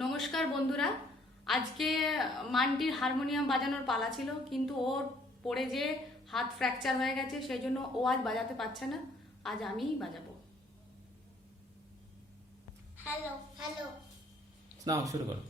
নমস্কার বন্ধুরা, আজকে মান্টির হারমোনিয়াম বাজানোর পালা ছিল, কিন্তু ওর পড়ে যে হাত ফ্র্যাকচার হয়ে গেছে, সেই জন্য ও আজ বাজাতে পারছে না। আজ আমিই বাজাবো। হ্যালো হ্যালো নাও শুরু করো।